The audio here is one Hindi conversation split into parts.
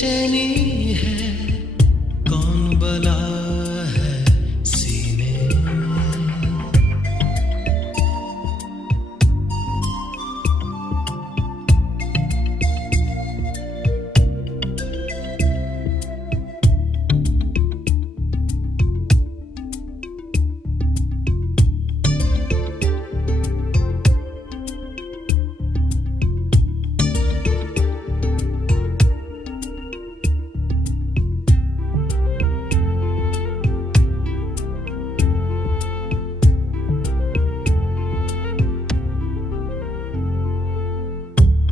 बेचैनी है, कौन बला है सीने में।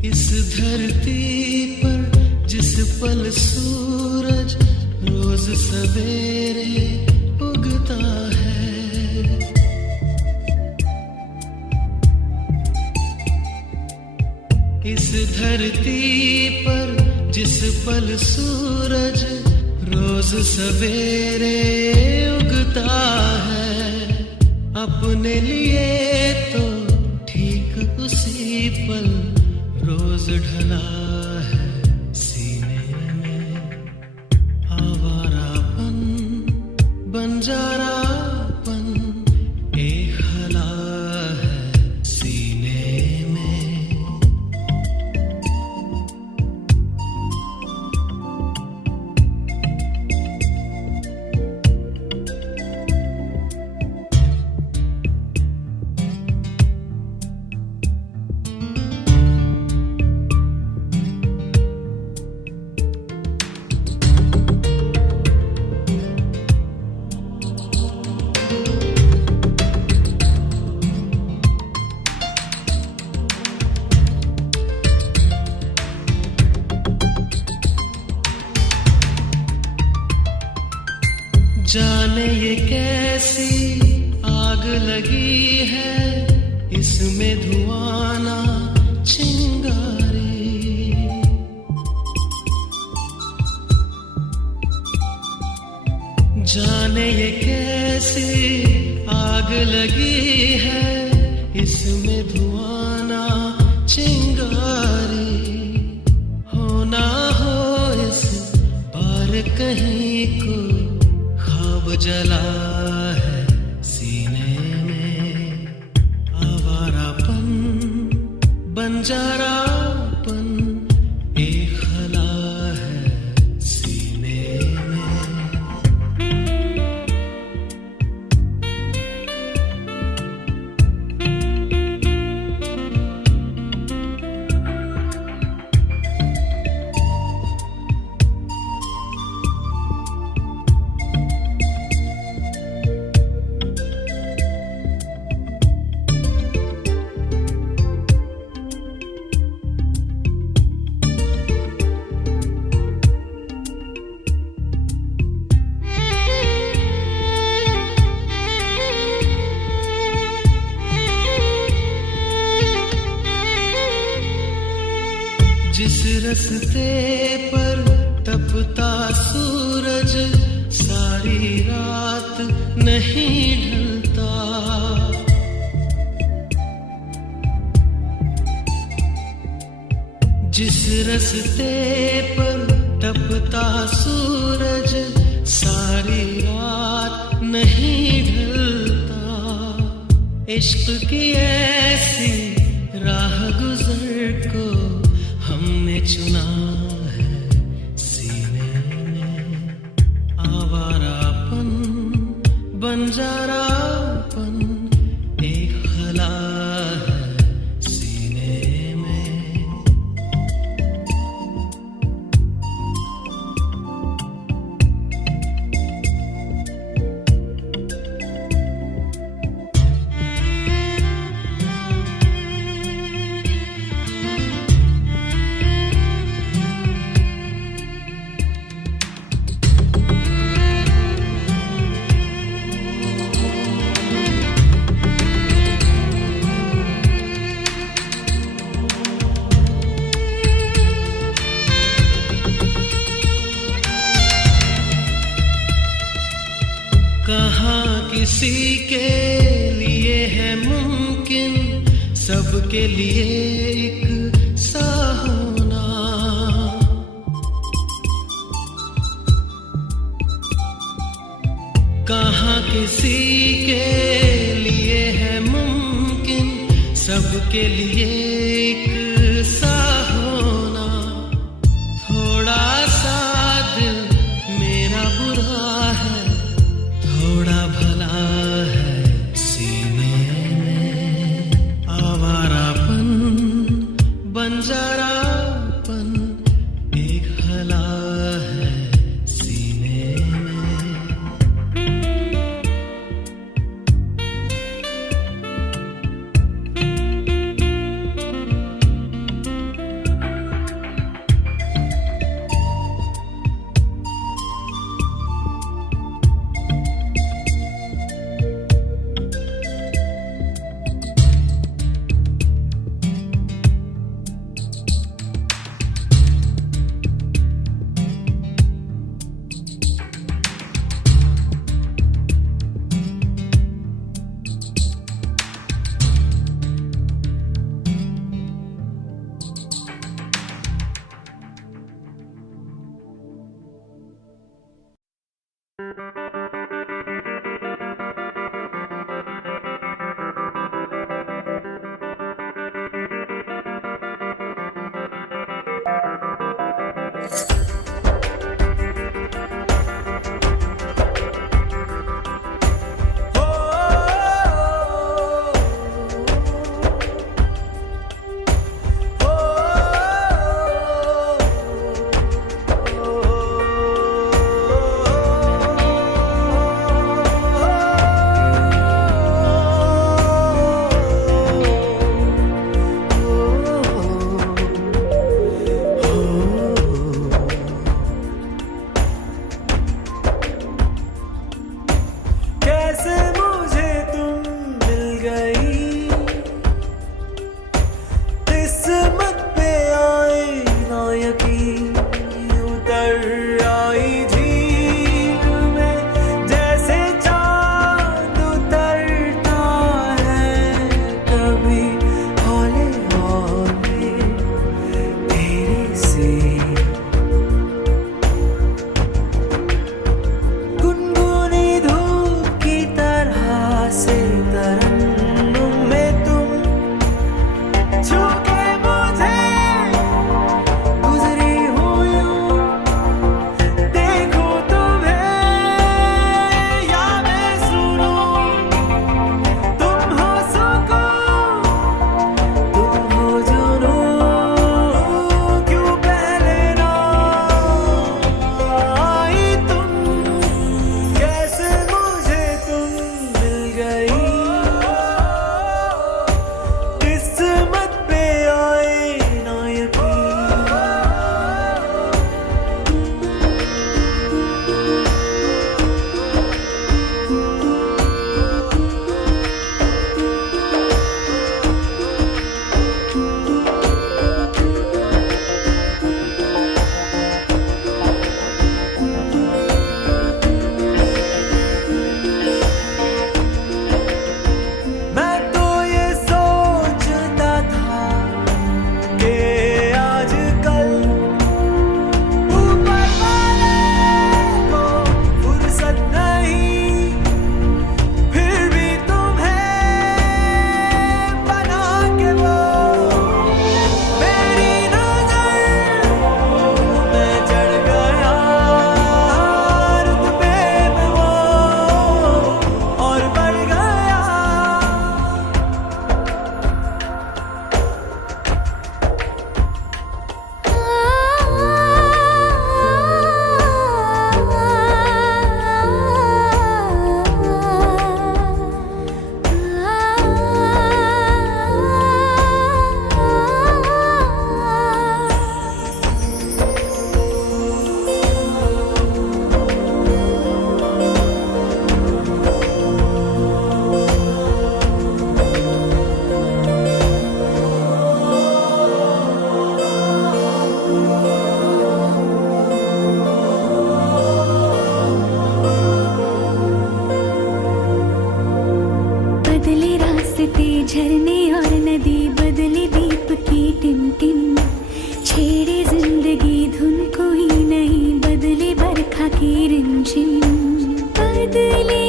इस धरती पर जिस पल सूरज रोज सवेरे उगता है, इस धरती पर जिस पल सूरज रोज सवेरे उगता है, अपने लिए तो ठीक उसी पल रोज ढला है सीने में। आवारापन बंजारापन एक हला है सीने में। जाने ये कैसी आग लगी है, इसमें धुआं ना चिंगारी। जाने ये कैसी आग लगी है, इसमें धुआं ना चिंगारी। हो ना हो इस पार कहीं को जला है सीने में। आवारापन बंजारापन एक खला है सीने में। जिस रस्ते पर तपता सूरज सारी रात नहीं ढलता, जिस रस्ते पर तपता सूरज सारी रात नहीं ढलता, इश्क की ऐसी राह गुजर को हमने चुना है सीने में। आवारापन बंजारापन एक खला है सीने में। कहाँ किसी के लिए है मुमकिन सबके लिए एक सा होना, कहाँ किसी के लिए है मुमकिन सबके लिए एक सा होना। थोड़ा सा दिल मेरा बुरा है, थोड़ा भला है सीने में। आवारापन बंजारापन एक हला है सीने में। झरने और नदी बदले दीप की टिम छेड़े जिंदगी धुन कोई नहीं बदले बरखा की रिमझिम बदले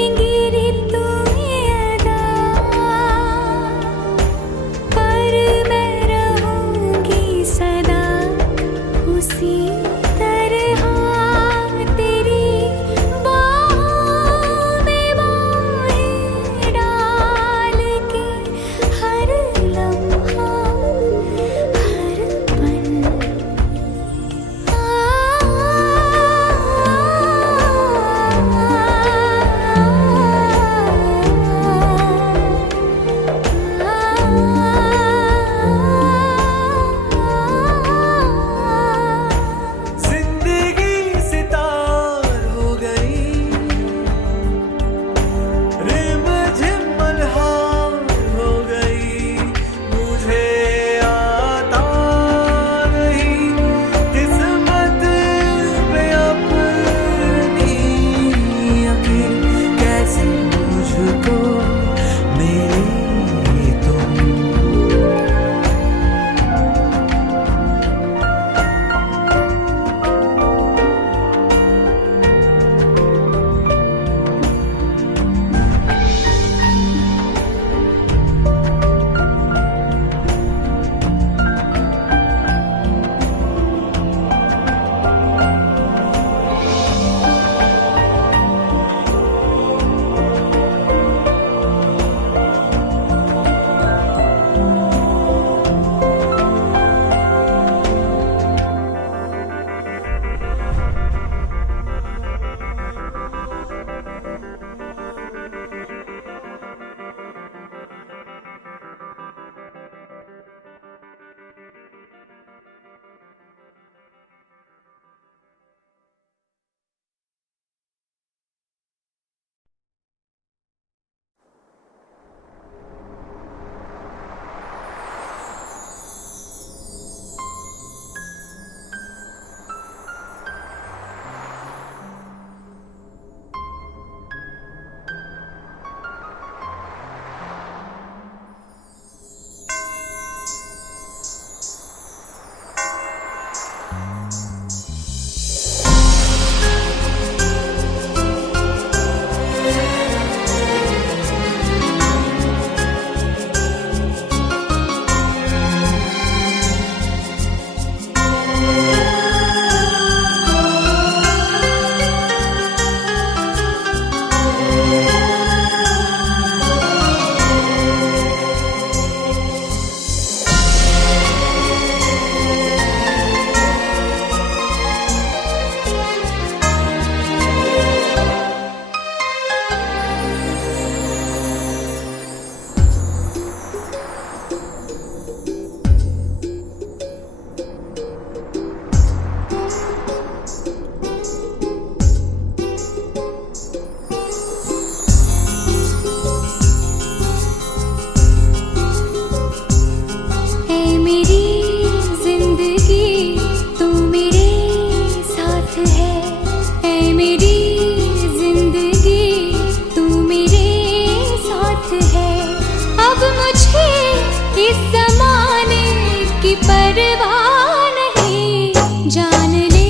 मेरी जिंदगी तू मेरे साथ है। अब मुझे इस ज़माने की परवाह नहीं। जान ले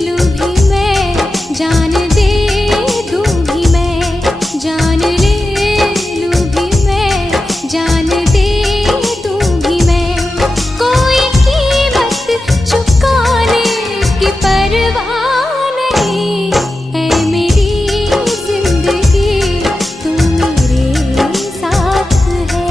लूँ भी मैं, जान दे दूँ भी मैं, जान ले लूँ भी मैं, जान दे दूँ भी मैं। कोई कीमत चुकाने की परवाह नहीं है। मेरी जिंदगी तू मेरे साथ है।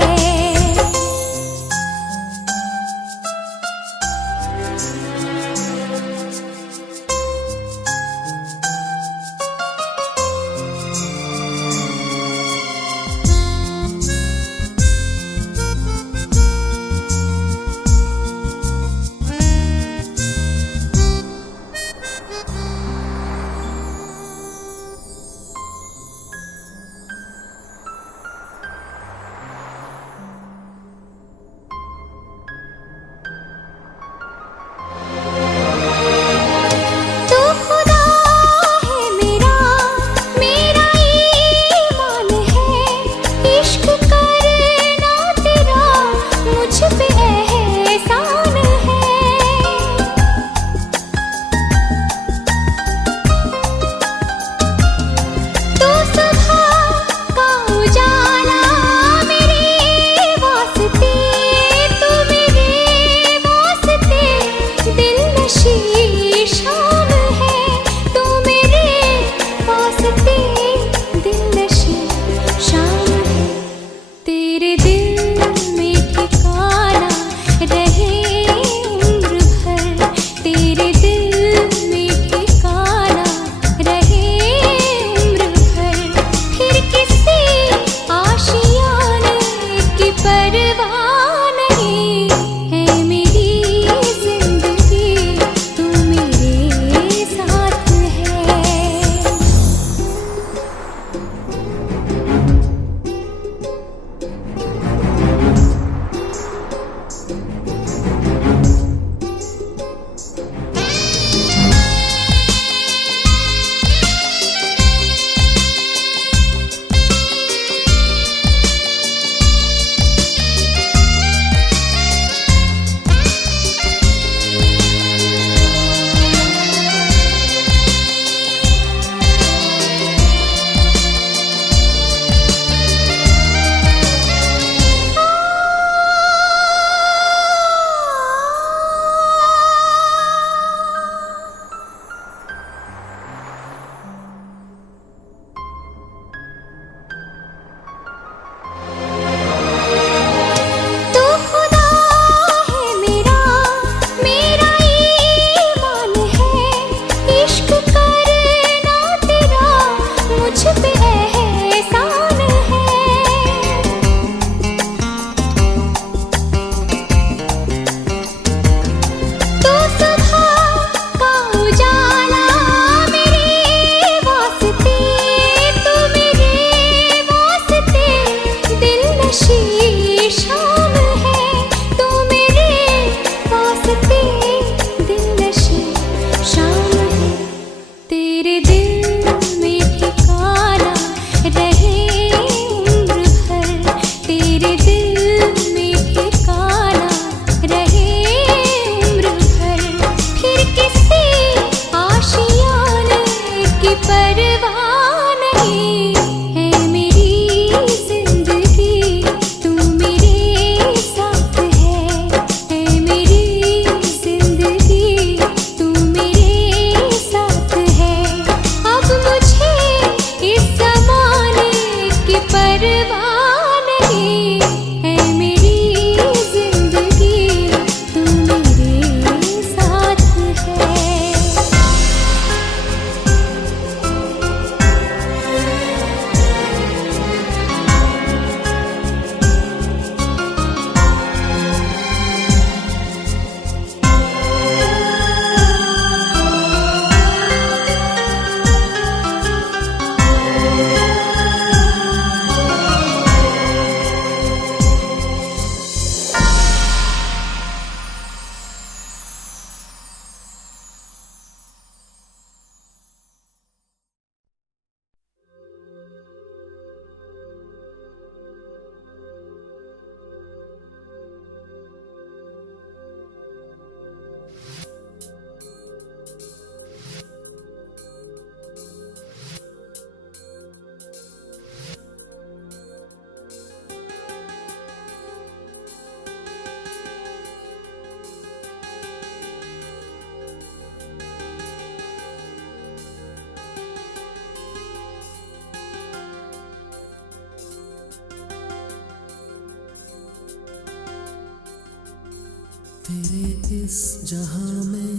तेरे इस जहां में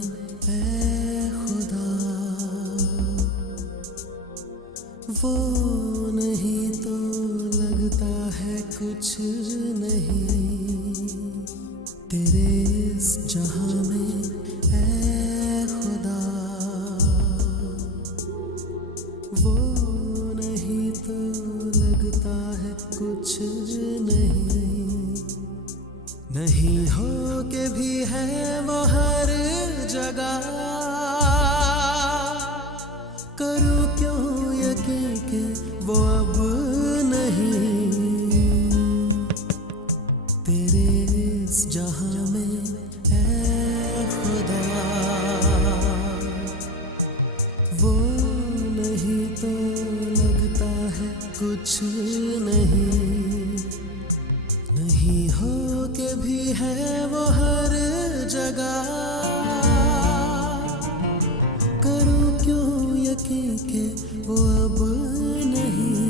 ऐ खुदा, वो नहीं तो लगता है कुछ नहीं। तेरे इस जहां में ऐ खुदा, वो नहीं तो लगता है कुछ नहीं। नहीं हो के भी है वो हर जगह, करूं क्यों यकीन के वो अब नहीं। तेरे इस जहां में ऐ खुदा, वो नहीं तो लगता है कुछ नहीं। नहीं हो के भी है वो हर जगह, करूं क्यों यकीन के वो अब नहीं।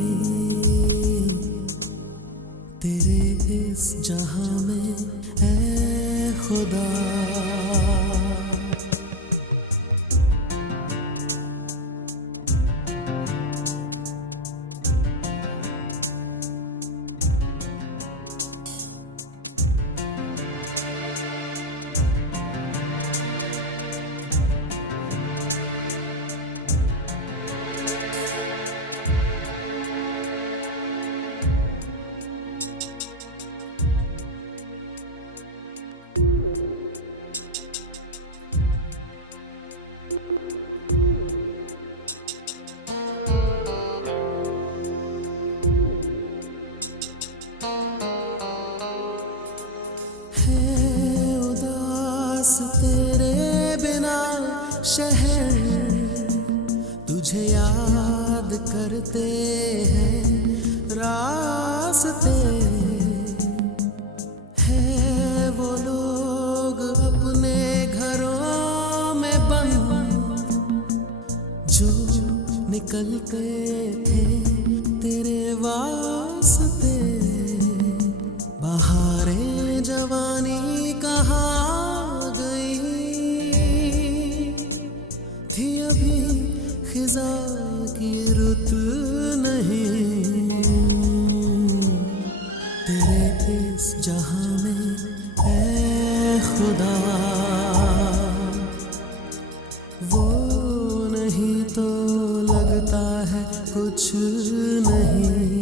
तेरे इस जहां में ऐ खुदा। तेरे बिना शहर तुझे याद करते हैं, रास्ते हैं वो लोग अपने घरों में बंद, जो निकलते थे तेरे वास्ते। बहारें जवानी कहाँ थी, अभी खिजा की रुत नहीं। तेरे इस जहां में ऐ खुदा, वो नहीं तो लगता है कुछ नहीं।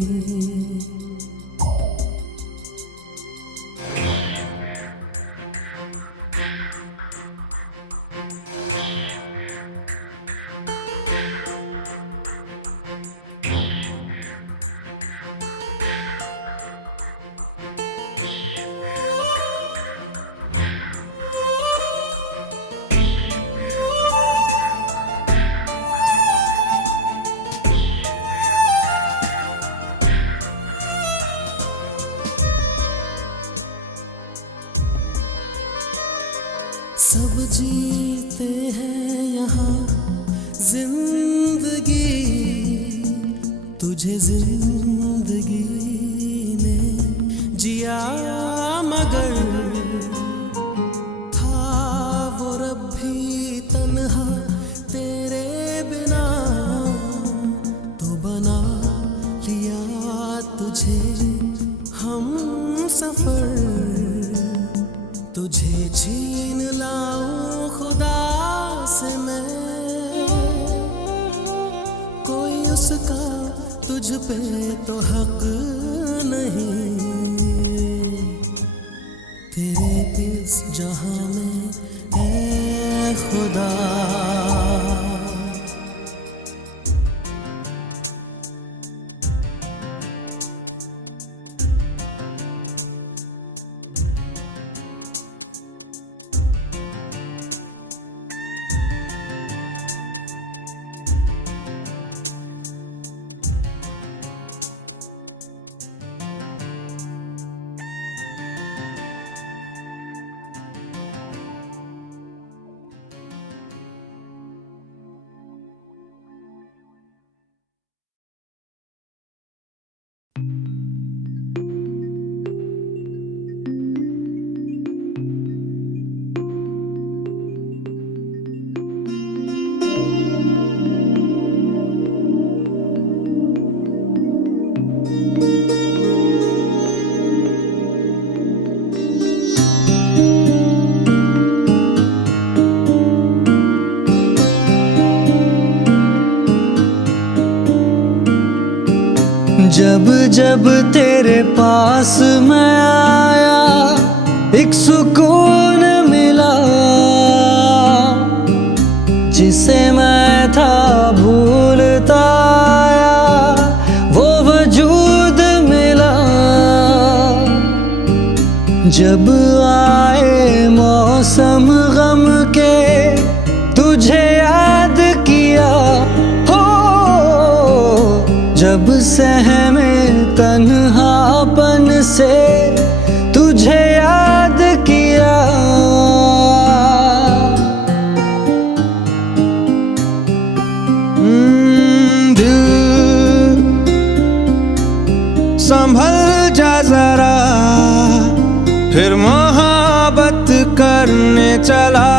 सब जीते हैं यहाँ जिंदगी, तुझे जिंदगी ने जिया मगर था वो रब भी तन्हा तेरे बिना, तो बना लिया तुझे हम सफर। तुझे छीन लाऊं खुदा से मैं, कोई उसका तुझ पे तो हक नहीं। तेरे इस जहां में ऐ खुदा, जब जब तेरे पास मैं आया एक सुकून मिला, जिसे मैं था भूलता आया वो वजूद मिला। जब आए मौसम गम के तुझे याद किया, हो जब सहमे तन्हापन से तुझे याद किया। दिल संभल जा जरा, फिर मोहब्बत करने चला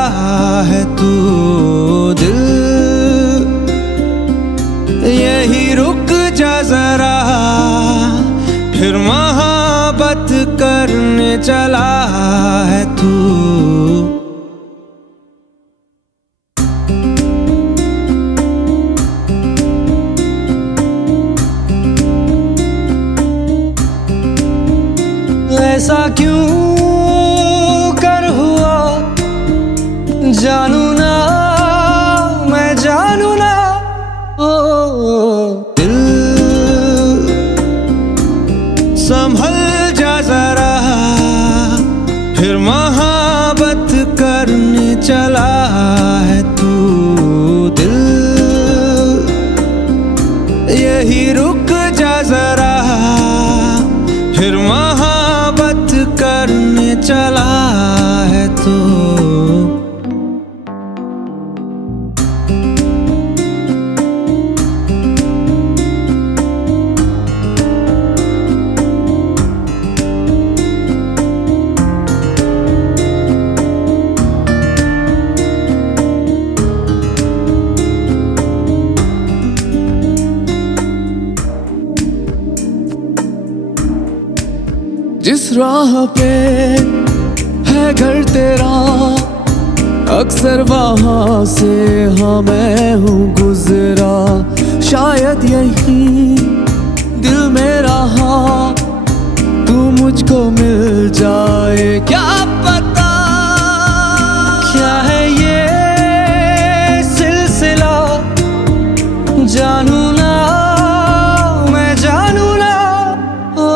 है तू। दिल यही रुक जा जरा, फिर मोहब्बत करने चला है तू। ऐसा क्यों कर हुआ जानू ना, मैं जानू ना। ओ दिल संभल जा जरा, फिर मोहब्बत करने चला है तू। दिल यही रुक जा जरा, फिर मोहब्बत करने चला है तू। जिस राह पे है घर तेरा, अक्सर वहाँ से हाँ मैं हूँ गुजरा। शायद यही दिल में रहा, तू मुझको मिल जाए क्या पता। क्या है ये सिलसिला जानू ना, मैं जानू ना। ओ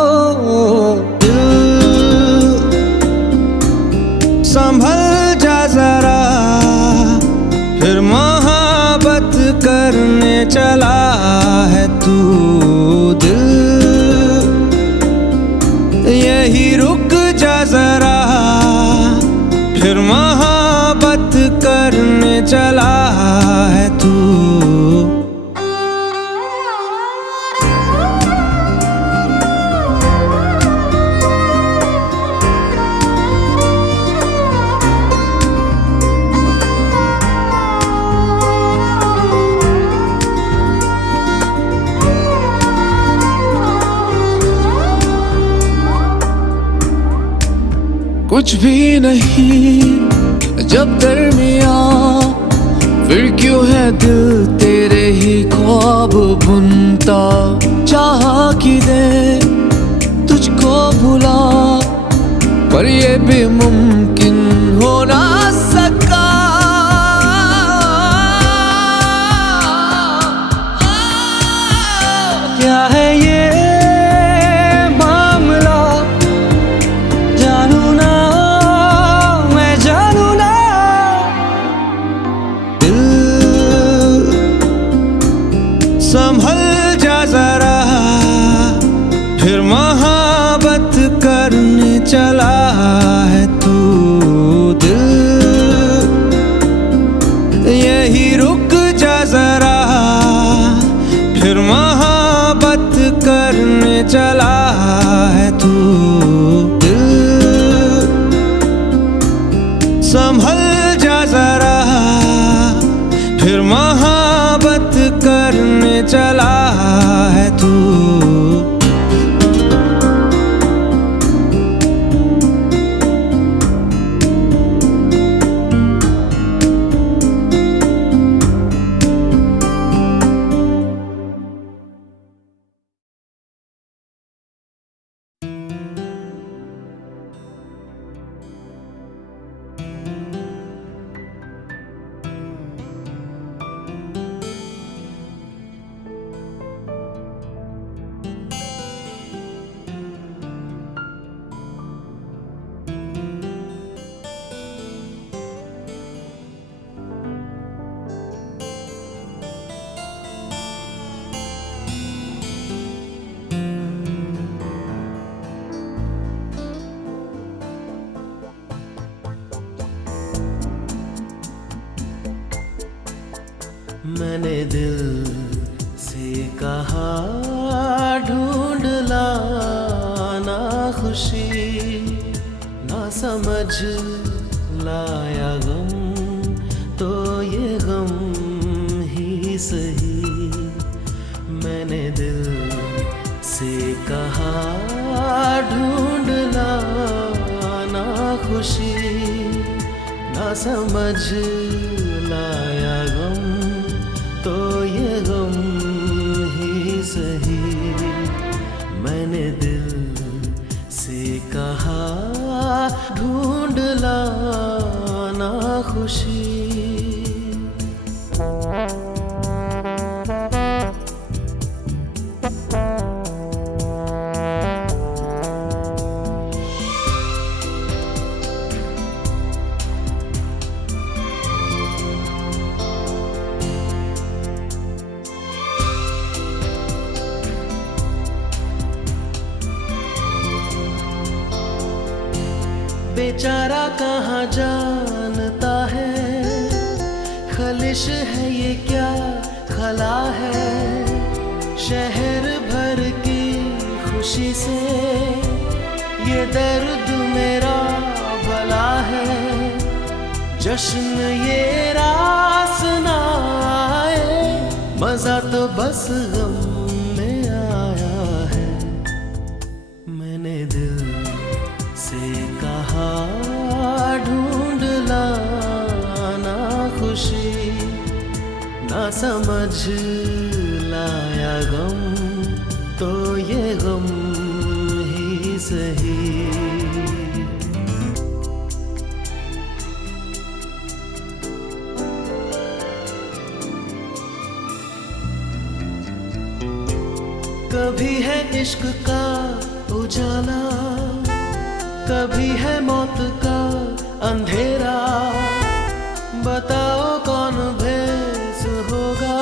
संभल जा जरा, फिर मोहब्बत करने चला है तू। दिल यही रुक जा जरा, फिर मोहब्बत करने चला है तू। कुछ भी नहीं जब दरमिया, फिर क्यों है दिल तेरे ही ख्वाब बुनता। चाह कि दे तुझको भुला, पर ये भी मुमकिन हो ना सका। क्या है ये मामला जानू ना, मैं जानू ना। दिल संभल जा जरा, फिर मोहब्बत करने चला है तू। दिल यही रुक जा जरा, फिर मोहब्बत करने चला है तू। दिल संभल जा जरा, फिर मोहब्बत करने चला है तू। मैंने दिल से कहा ढूंढ लाना खुशी, ना समझ लाया गम तो ये गम ही सही। मैंने दिल से कहा ढूंढ लाना खुशी, ना समझ लाया गम तो ये गम ही सही। मैंने दिल से कहा ढूंढ लाना खुशी। बेचारा कहाँ जानता है, खलिश है ये क्या खला है। शहर भर की खुशी से ये दर्द मेरा भला है। जश्न ये रास ना आए, मजा तो बस गम में आया है। मैंने दिल से कहा ढूंढ लाना खुशी, ना समझ लाया गम तो ये गम ही सही। कभी है इश्क का उजाला, कभी है मौत का अंधेरा। बताओ कौन भेस होगा,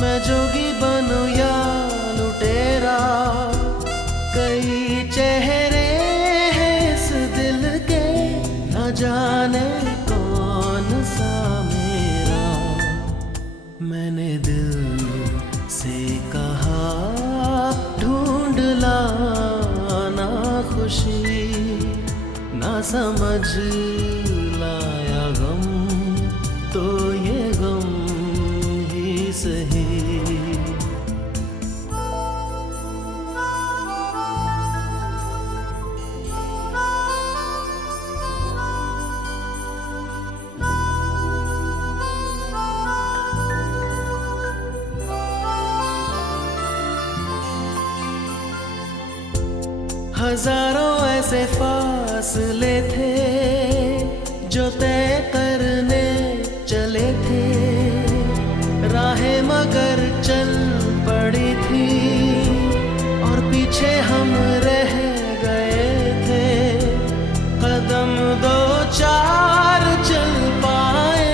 मैं जोगी बनूं या लुटेरा। कई चेहरे हैं इस दिल के, न जाने कौन सा मेरा। मैंने दिल से कहा ढूंढ लाना खुशी, ना समझ लाया गम तो ये गम ही सही। हजारों ऐसे फासले थे जो तय करने चले थे। राहें मगर चल पड़ी थी और पीछे हम रह गए थे। कदम दो चार चल पाए,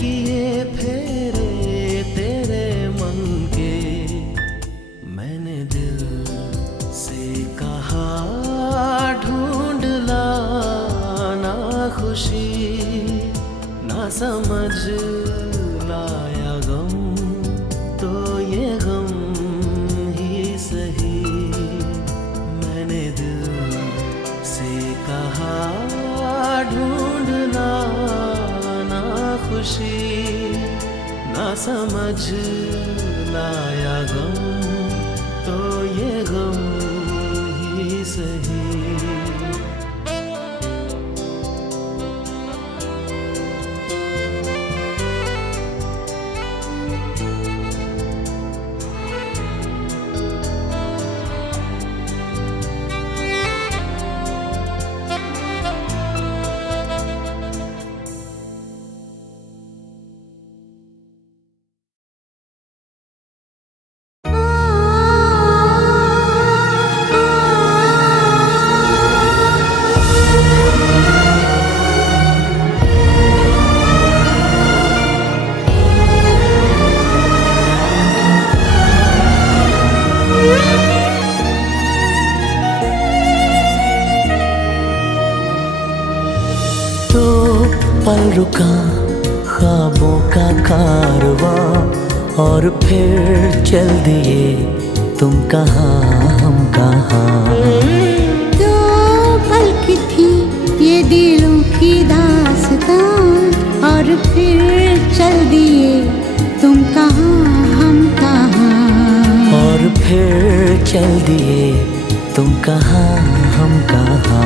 किए फेरे तेरे मन के। मैंने दिल से कहा ढूंढ लाना खुशी, ना समझ लाया गम तो ये गम ही सही। मैंने दिल से कहा ढूंढ लाना खुशी, ना समझ लाया गम तो ये गम ही सही। पल रुका ख्वाबों का कारवां और फिर चल दिए तुम कहाँ हम कहाँ। दो पल की थी ये दिलों की दास्तां और फिर चल दिए तुम कहाँ हम कहाँ। और फिर चल दिए तुम कहाँ हम कहाँ।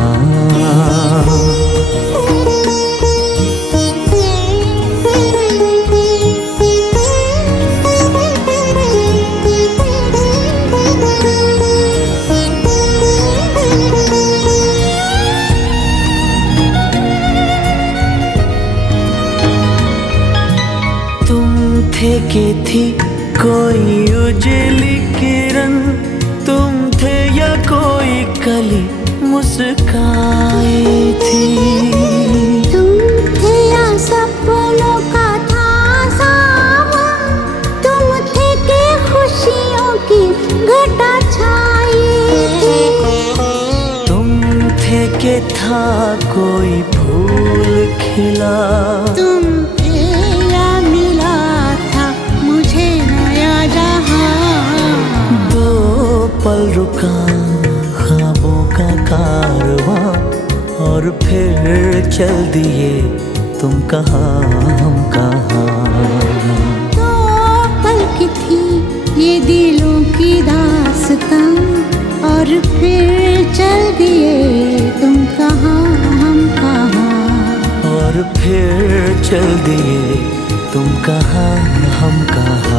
थे कि थी कोई उजली किरण, तुम थे या कोई कली मुस्काई थी। तुम थे या सपनों का था सावन, तुम थे कि खुशियों की घटा छाई थी। तुम थे कि था कोई फूल खिला, तुम पल रुका ख्वाबों का कारवां और फिर चल दिए तुम कहाँ हम कहाँ। दो पल की थी ये दिलों की दास्तां और फिर चल दिए तुम कहाँ हम कहाँ। और फिर चल दिए तुम कहाँ हम कहाँ।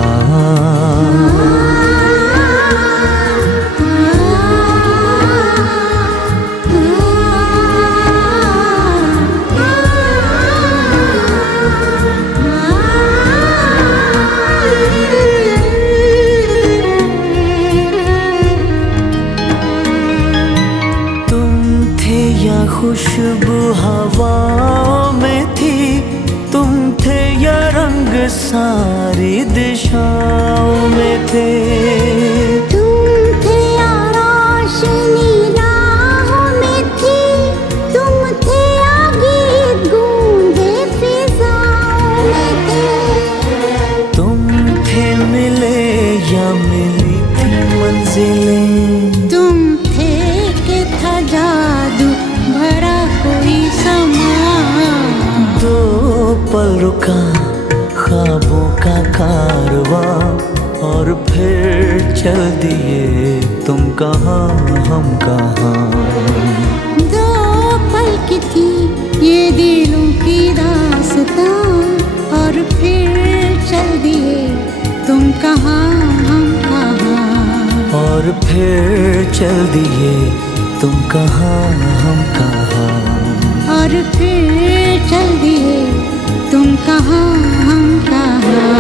खुशबू हवाओं में थी, तुम थे या रंग सारी दिशाओं में थे। तुम थे या रोशनी राहों में थी, तुम थे या गीत गूंजे फिजाओं में थे। तुम थे मिले या मिली थी मंजिलें, तुम थे कि था जादू भरा कोई समा। दो पल रुका ख्वाबों का कारवां और फिर चल दिए तुम कहाँ हम कहाँ। दो पल की थी ये दिलों की दास्तां और फिर चल दिए तुम कहाँ हम कहाँ। और फिर चल दिए तुम कहाँ हम कहाँ। और फिर चल दिए तुम कहाँ हम कहाँ।